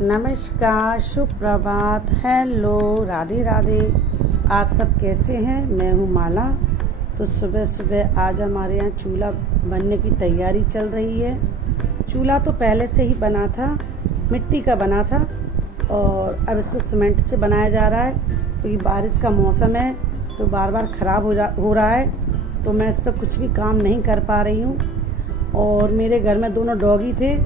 नमस्कार, शुभ प्रभात, हेलो, राधे राधे। आप सब कैसे हैं? मैं हूँ माला। तो सुबह सुबह आज हमारे यहाँ चूल्हा बनने की तैयारी चल रही है। चूल्हा तो पहले से ही बना था, मिट्टी का बना था और अब इसको सीमेंट से बनाया जा रहा है क्योंकि बारिश का मौसम है तो बार बार ख़राब हो रहा है। तो मैं इस पर कुछ भी काम नहीं कर पा रही हूँ। और मेरे घर में दोनों डॉगी थे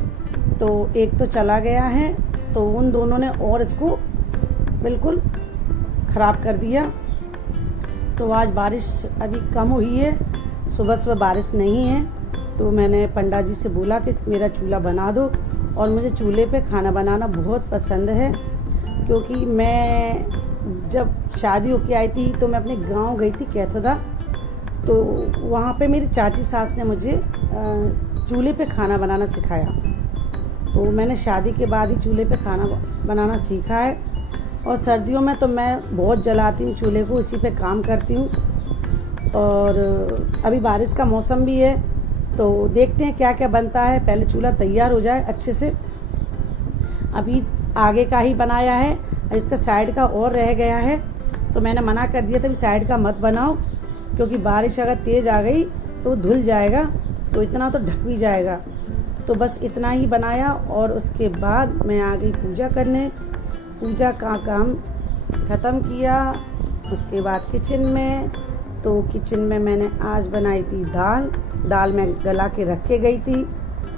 तो एक तो चला गया है, तो उन दोनों ने और इसको बिल्कुल ख़राब कर दिया। तो आज बारिश अभी कम हुई है, सुबह सुबह बारिश नहीं है, तो मैंने पंडा जी से बोला कि मेरा चूल्हा बना दो। और मुझे चूल्हे पे खाना बनाना बहुत पसंद है क्योंकि मैं जब शादी होके आई थी तो मैं अपने गांव गई थी कैथोदा, तो वहाँ पे मेरी चाची सास ने मुझे चूल्हे पे खाना बनाना सिखाया। तो मैंने शादी के बाद ही चूल्हे पे खाना बनाना सीखा है। और सर्दियों में तो मैं बहुत जलाती हूँ चूल्हे को, इसी पे काम करती हूँ। और अभी बारिश का मौसम भी है तो देखते हैं क्या क्या बनता है। पहले चूल्हा तैयार हो जाए अच्छे से। अभी आगे का ही बनाया है, इसका साइड का और रह गया है तो मैंने मना कर दिया था कि साइड का मत बनाओ क्योंकि बारिश अगर तेज़ आ गई तो धुल जाएगा, तो इतना तो ढक भी जाएगा। तो बस इतना ही बनाया और उसके बाद मैं आ गई पूजा करने। पूजा का काम ख़त्म किया। उसके बाद किचन में, तो किचन में मैंने आज बनाई थी दाल मैं गला के रख के गई थी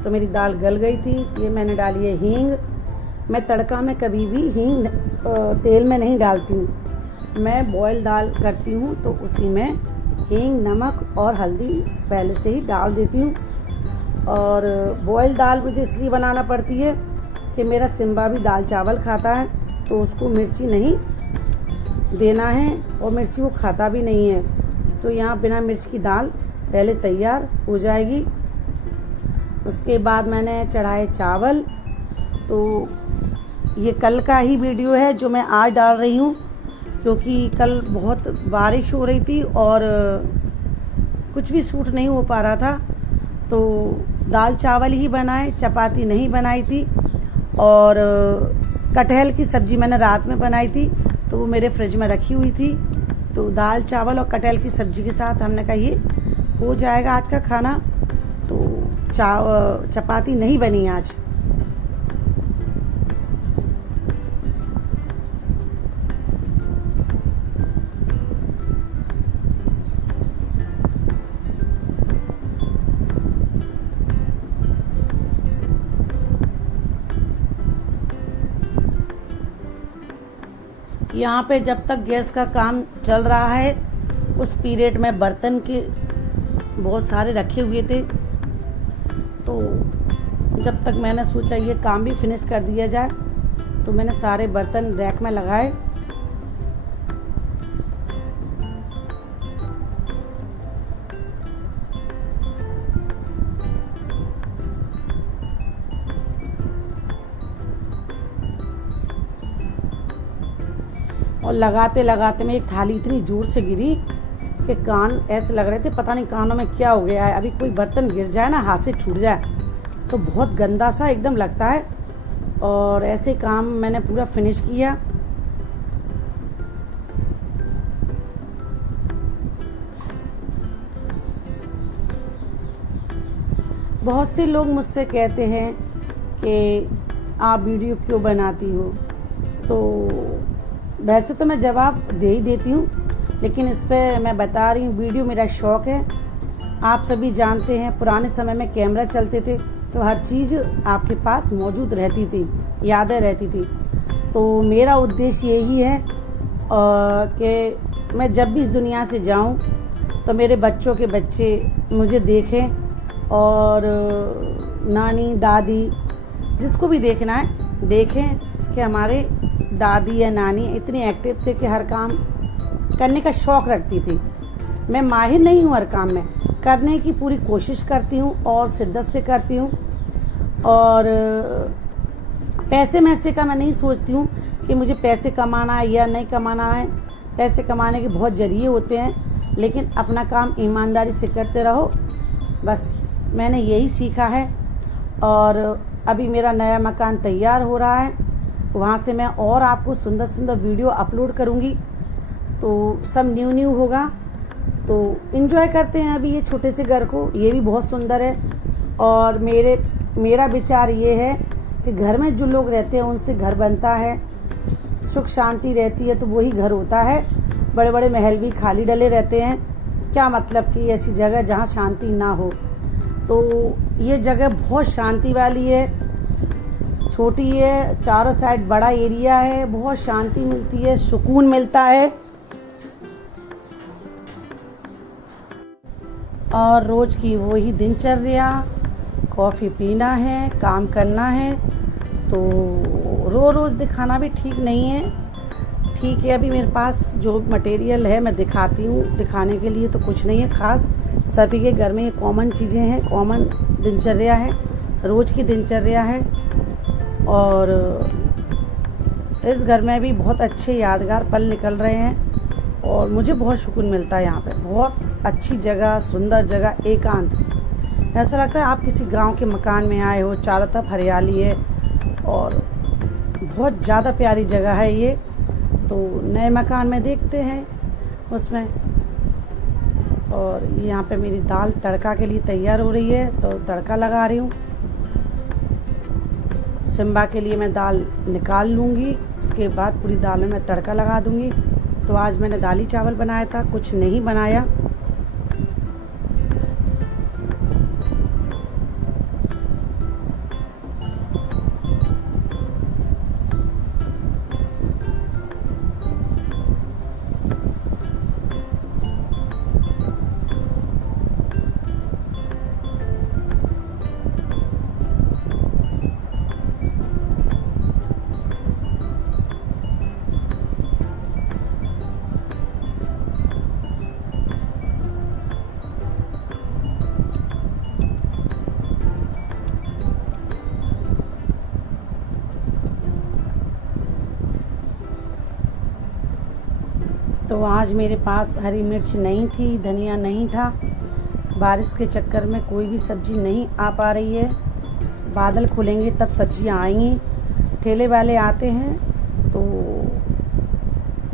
तो मेरी दाल गल गई थी। ये मैंने डाली है हींग। मैं तड़का में कभी भी हींग तेल में नहीं डालती हूँ, मैं बॉयल दाल करती हूँ तो उसी में हींग, नमक और हल्दी पहले से ही डाल देती हूँ। और बॉयल दाल मुझे इसलिए बनाना पड़ती है कि मेरा सिम्बा भी दाल चावल खाता है तो उसको मिर्ची नहीं देना है और मिर्ची वो खाता भी नहीं है। तो यहाँ बिना मिर्च की दाल पहले तैयार हो जाएगी। उसके बाद मैंने चढ़ाए चावल। तो ये कल का ही वीडियो है जो मैं आज डाल रही हूँ क्योंकि कल बहुत बारिश हो रही थी और कुछ भी शूट नहीं हो पा रहा था, तो दाल चावल ही बनाए, चपाती नहीं बनाई थी। और कटहल की सब्ज़ी मैंने रात में बनाई थी तो वो मेरे फ्रिज में रखी हुई थी। तो दाल चावल और कटहल की सब्ज़ी के साथ हमने कहा ये हो जाएगा आज का खाना। तो चपाती नहीं बनी आज। यहाँ पे जब तक गैस का काम चल रहा है उस पीरियड में बर्तन के बहुत सारे रखे हुए थे, तो जब तक मैंने सोचा ये काम भी फिनिश कर दिया जाए तो मैंने सारे बर्तन रैक में लगाए। और लगाते लगाते में एक थाली इतनी जोर से गिरी कि कान ऐसे लग रहे थे पता नहीं कानों में क्या हो गया है। अभी कोई बर्तन गिर जाए ना, हाथ से छूट जाए तो बहुत गंदा सा एकदम लगता है। और ऐसे काम मैंने पूरा फिनिश किया। बहुत से लोग मुझसे कहते हैं कि आप वीडियो क्यों बनाती हो, तो वैसे तो मैं जवाब दे ही देती हूँ, लेकिन इस पर मैं बता रही हूँ वीडियो मेरा शौक़ है। आप सभी जानते हैं पुराने समय में कैमरा चलते थे तो हर चीज़ आपके पास मौजूद रहती थी, यादें रहती थी। तो मेरा उद्देश्य यही है कि मैं जब भी इस दुनिया से जाऊँ तो मेरे बच्चों के बच्चे मुझे देखें और नानी दादी जिसको भी देखना है देखें कि हमारे दादी या नानी इतनी एक्टिव थे कि हर काम करने का शौक़ रखती थी। मैं माहिर नहीं हूँ हर काम में, करने की पूरी कोशिश करती हूँ और शिद्दत से करती हूँ। और पैसे मैसे का मैं नहीं सोचती हूँ कि मुझे पैसे कमाना है या नहीं कमाना है। पैसे कमाने के बहुत ज़रिए होते हैं, लेकिन अपना काम ईमानदारी से करते रहो, बस मैंने यही सीखा है। और अभी मेरा नया मकान तैयार हो रहा है वहाँ से मैं और आपको सुंदर सुंदर वीडियो अपलोड करूँगी, तो सब न्यू होगा। तो इन्जॉय करते हैं अभी ये छोटे से घर को, ये भी बहुत सुंदर है। और मेरा विचार ये है कि घर में जो लोग रहते हैं उनसे घर बनता है, सुख शांति रहती है, तो वही घर होता है। बड़े बड़े महल भी खाली डले रहते हैं, क्या मतलब कि ऐसी जगह जहाँ शांति ना हो। तो ये जगह बहुत शांति वाली है, छोटी है, चारों साइड बड़ा एरिया है, बहुत शांति मिलती है, सुकून मिलता है। और रोज़ की वही दिनचर्या, कॉफ़ी पीना है, काम करना है। तो रोज़ दिखाना भी ठीक नहीं है। ठीक है, अभी मेरे पास जो मटेरियल है मैं दिखाती हूँ, दिखाने के लिए तो कुछ नहीं है ख़ास। सभी के घर में ये कॉमन चीज़ें हैं, कॉमन दिनचर्या है, रोज़ की दिनचर्या है। और इस घर में भी बहुत अच्छे यादगार पल निकल रहे हैं और मुझे बहुत सुकून मिलता है यहाँ पे। बहुत अच्छी जगह, सुंदर जगह, एकांत। ऐसा लगता है आप किसी गांव के मकान में आए हो, चारों तरफ हरियाली है और बहुत ज़्यादा प्यारी जगह है ये। तो नए मकान में देखते हैं उसमें। और यहाँ पे मेरी दाल तड़का के लिए तैयार हो रही है, तो तड़का लगा रही हूँ। सिम्बा के लिए मैं दाल निकाल लूँगी, उसके बाद पूरी दाल में मैं तड़का लगा दूँगी। तो आज मैंने दाली चावल बनाया था, कुछ नहीं बनाया। तो आज मेरे पास हरी मिर्च नहीं थी, धनिया नहीं था। बारिश के चक्कर में कोई भी सब्ज़ी नहीं आ पा रही है। बादल खुलेंगे तब सब्जियां आएंगी। ठेले वाले आते हैं तो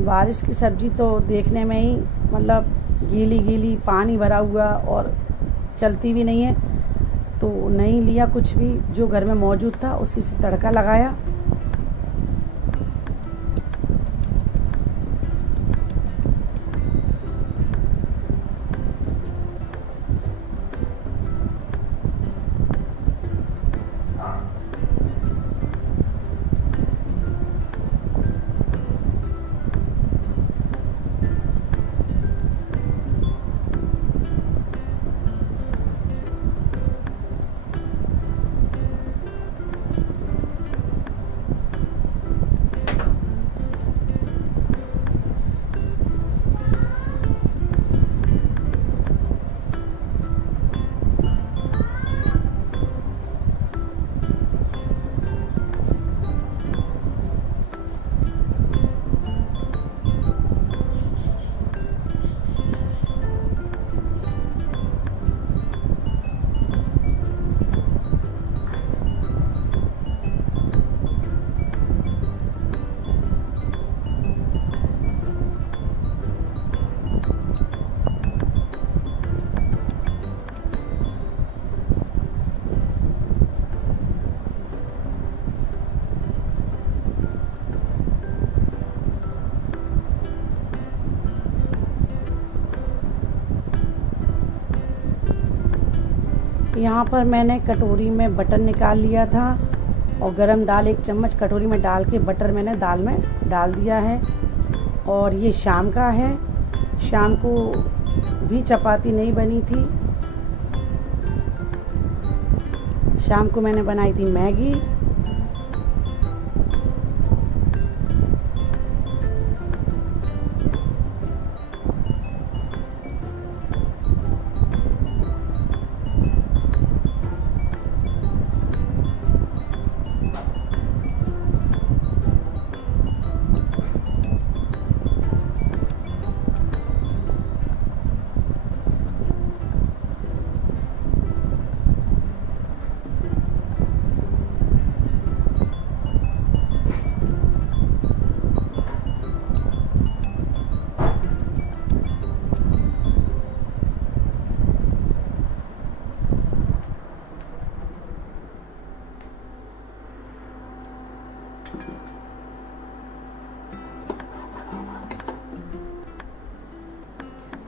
बारिश की सब्ज़ी तो देखने में ही मतलब गीली गीली, पानी भरा हुआ और चलती भी नहीं है। तो नहीं लिया कुछ भी, जो घर में मौजूद था उसी से तड़का लगाया। यहाँ पर मैंने कटोरी में बटर निकाल लिया था और गरम दाल 1 चम्मच कटोरी में डाल के बटर मैंने दाल में डाल दिया है। और ये शाम का है, शाम को भी चपाती नहीं बनी थी, शाम को मैंने बनाई थी मैगी।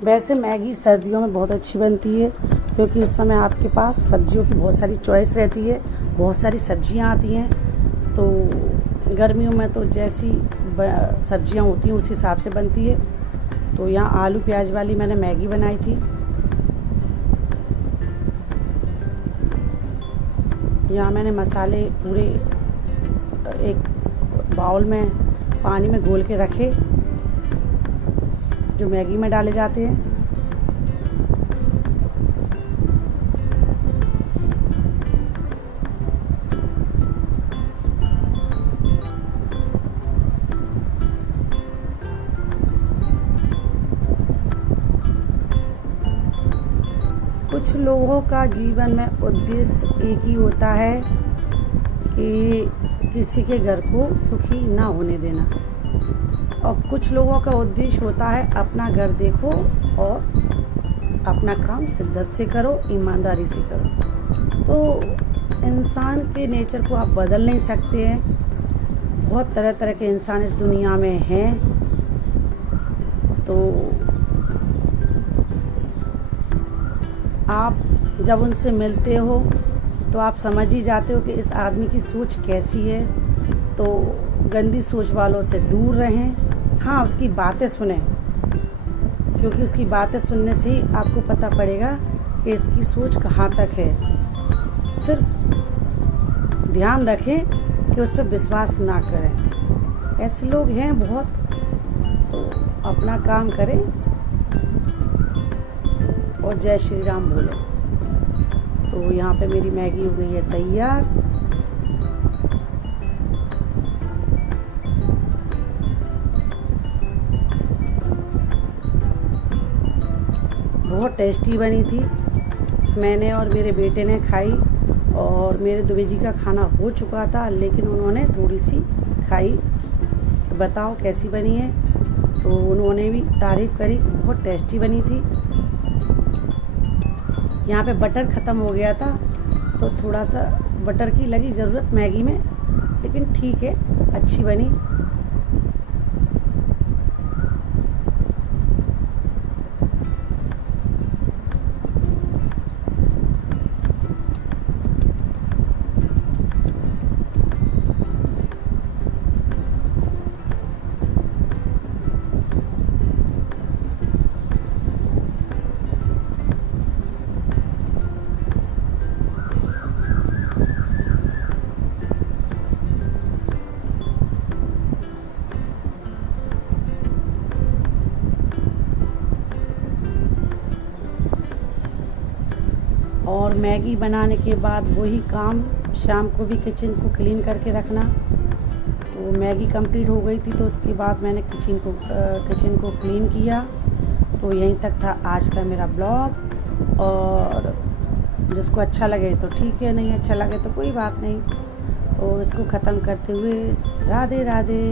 वैसे मैगी सर्दियों में बहुत अच्छी बनती है, क्योंकि उस समय आपके पास सब्जियों की बहुत सारी चॉइस रहती है, बहुत सारी सब्जियां आती हैं। तो गर्मियों में तो जैसी सब्जियां होती हैं उस हिसाब से बनती है। तो यहाँ आलू प्याज वाली मैंने मैगी बनाई थी। यहाँ मैंने मसाले पूरे एक बाउल में पानी में घोल के रखे, जो मैगी में डाले जाते हैं। कुछ लोगों का जीवन में उद्देश्य एक ही होता है कि किसी के घर को सुखी ना होने देना, और कुछ लोगों का उद्देश्य होता है अपना घर देखो और अपना काम शिद्दत से करो, ईमानदारी से करो। तो इंसान के नेचर को आप बदल नहीं सकते हैं। बहुत तरह तरह के इंसान इस दुनिया में हैं। तो आप जब उनसे मिलते हो तो आप समझ ही जाते हो कि इस आदमी की सोच कैसी है। तो गंदी सोच वालों से दूर रहें। हाँ, उसकी बातें सुनें, क्योंकि उसकी बातें सुनने से ही आपको पता पड़ेगा कि इसकी सोच कहाँ तक है। सिर्फ ध्यान रखें कि उस पर विश्वास ना करें। ऐसे लोग हैं बहुत। तो अपना काम करें और जय श्री राम बोले। तो यहाँ पे मेरी मैगी हो गई है तैयार। बहुत टेस्टी बनी थी। मैंने और मेरे बेटे ने खाई, और मेरे दुबे जी का खाना हो चुका था, लेकिन उन्होंने थोड़ी सी खाई। बताओ कैसी बनी है। तो उन्होंने भी तारीफ़ करी, बहुत टेस्टी बनी थी। यहाँ पे बटर ख़त्म हो गया था, तो थोड़ा सा बटर की लगी ज़रूरत मैगी में, लेकिन ठीक है, अच्छी बनी। और मैगी बनाने के बाद वही काम शाम को भी किचन को क्लीन करके रखना। तो मैगी कंप्लीट हो गई थी, तो उसके बाद मैंने किचन को क्लीन किया। तो यहीं तक था आज का मेरा ब्लॉग, और जिसको अच्छा लगे तो ठीक है, नहीं अच्छा लगे तो कोई बात नहीं। तो इसको ख़त्म करते हुए राधे राधे।